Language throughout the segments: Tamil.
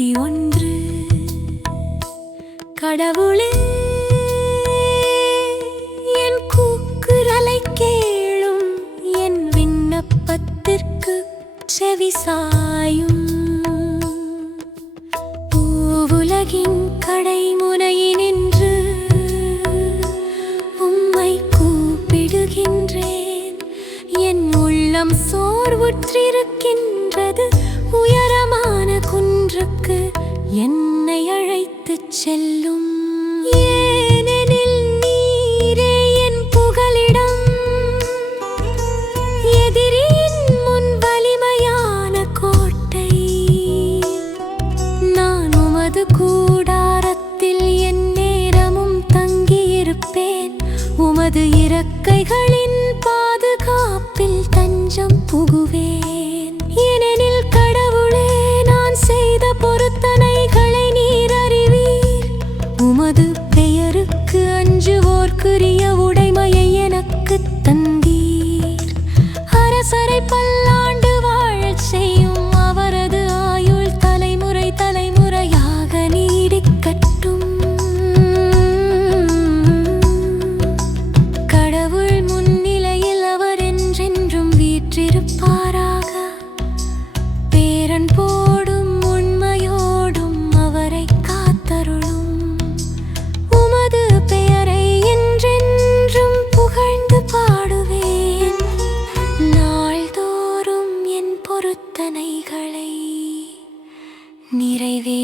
21 கடவுளே என் கூக்குரலை கேளும், என் விண்ணப்பத்திற்கு செவிசாயும். பூவுலகின் கடைமுனையினின்று உம்மை கூப்பிடுகின்றேன். என் உள்ளம் சோர்வுற்றிருக்கின்றது. உயரமான குன்றுக்கு என்னை அழைத்துச் செல்லும். ஏனெனில் நீரே என் புகலிடம், எதிரியின் முன் வலிமையான கோட்டை. நான் உமது கூடாரத்தில் என் நேரமும் தங்கியிருப்பேன். உமது இறக்கைகளின் பாதுகாப்பில் தஞ்சம் புகுவேன். ஏனெனில் கடவுளே, நான் செய்த பொருத்தனைகளை நீர் அறிவீர். உமது பெயருக்கு அஞ்சுவோர்க்குரிய உடைமையை எனக்குத் தந்தீர். அரசரை பல்லாண்டு வாழச் செய்யும், அவரது ஆயுள் தலைமுறை தலைமுறையாக நீடிக்கட்டும். கடவுள் முன்னிலையில் அவர் என்றென்றும் வீற்றிருப்பாராக. பேரன் போடும் உண்மையோடும் அவரை காத்தருளும். உமது பெயரை என்றென்றும் புகழ்ந்து பாடுவேன். நாள்தோறும் என் பொருத்தனைகளை நிறைவேற்றுவேன்.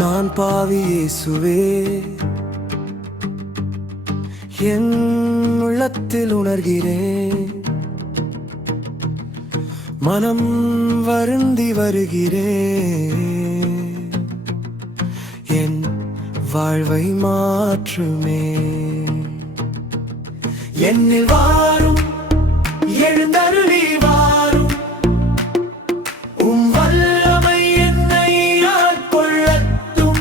நான் பாவி இயேசுவே, என் உள்ளத்தில் உணர்கிறேன். மனம் வருந்தி வருகிறேன். என் வாழ்வை மாற்றுமே. என்னில் வாரும், எழுந்தருளி வாரும். உம் வல்லமை என்னை ஆட்கொள்ளட்டும்.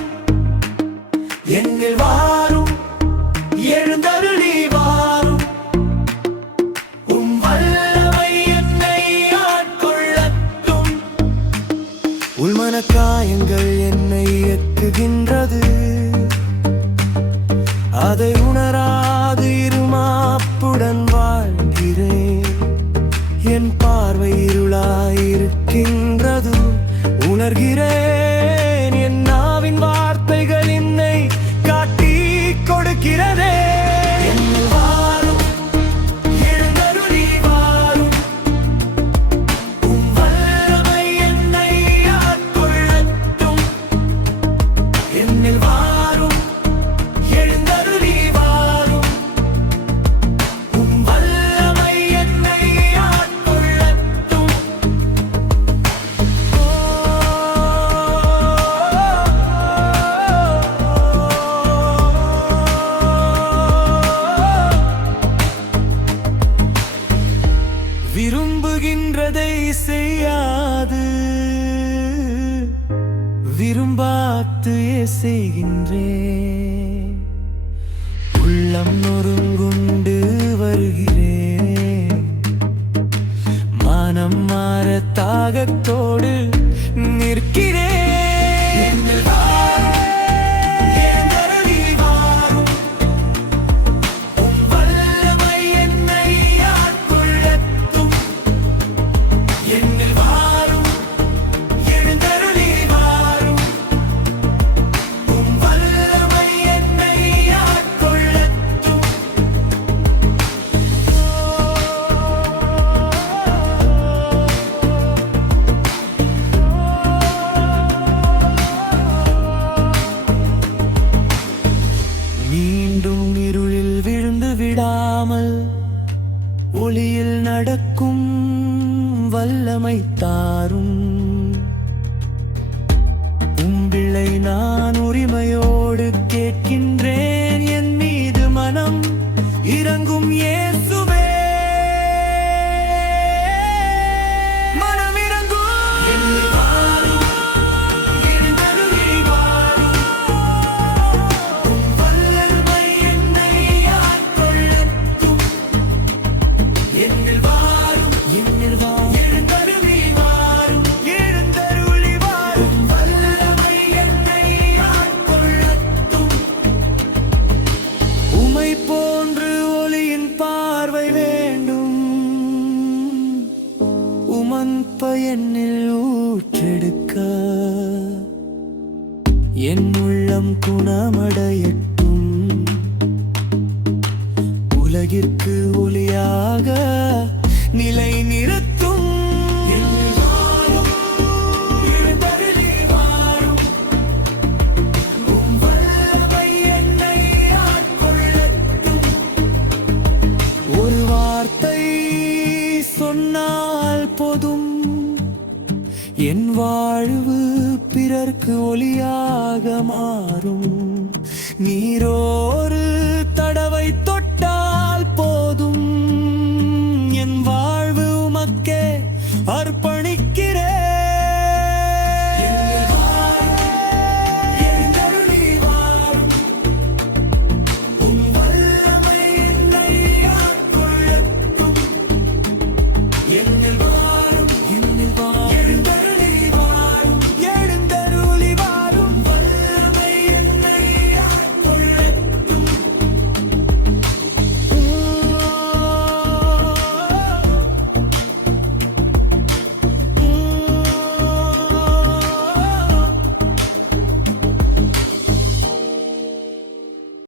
என்னில் வாரும், எழுந்தருளி வாரும். உம் வல்லமை என்னை ஆட்கொள்ளட்டும். உள்மன காயங்கள் என்னை எக்குகின்றது. அதை உணராது இருமாப்புடன் வாழ்கிறேன். என் பார்வை இருளாயிருக்கின்றது. உணர்கிறேன், என் நாவின் வார்த்தைகள் என்னை காட்டி கொடுக்கிறதே. என்னில் வாரும், எழுந்தருளி வாரும். உம் வல்லமை என்னை ஆட்கொள்ளட்டும். என்னில் வாரும், எழுந்தருளி வாரும். உம் வல்லமை என்னை ஆட்கொள்ளட்டும். விரும்புகின்றதை செய்யாது, விரும்பாத்து செய்கின்றேன். உள்ளம் நொறுங்குண்டு வருகிறேன். மனம் மாற தாகத்தோடு நிற்கிறேன். என்னில் வாரும், எழுந்தருளி வாரும். உம் வல்லமை என்னை ஆட்கொள்ளட்டும். என்னில் வாரும், எழுந்தருளி வாரும். உம் வல்லமை என்னை ஆட்கொள்ளட்டும். மீண்டும் இருளில் விழுந்து விடாமல் ஒளியில் நடக்கும் வல்லமை தாரும். உம்பிள்ளை நான் உரிமையோடு அன்போடு கேட்கின்றேன், என் மீது மனம் இறங்கும் இயேசுவே. மனம் இறங்கும் என்னில் வாரும், எழுந்தருளி வாரும். உம் வல்லமை என்னை ஆட்கொள்ளட்டும். என்னில் வாரும், என்னில் வாரும், எழுந்தருளி வாரும், எழுந்தருளி வாரும். உம் வல்லமை என்னை ஆட்கொள்ளட்டும். உமை போன்று ஒளியின் பார்வை வேண்டும், உமன்ப என்னில் ஊற்றெடுக்க. என் உள்ளம் குணமடையட்டும், உலகிற்கு ஒளியாக நிலை நிறுத்தும். என்னில் வாரும், எழுந்தருளி வாரும். உம் வல்லமை என்னை ஆட்கொள்ளட்டும். ஒரு வார்த்தை சொன்னால் போதும், என் வாழ்வு பிறர்க்கு ஒளியாக மாறும். நீரோரு தடவை தொட்டால் போதும், என் வாழ்வு உமக்கே அர்ப்பணம்.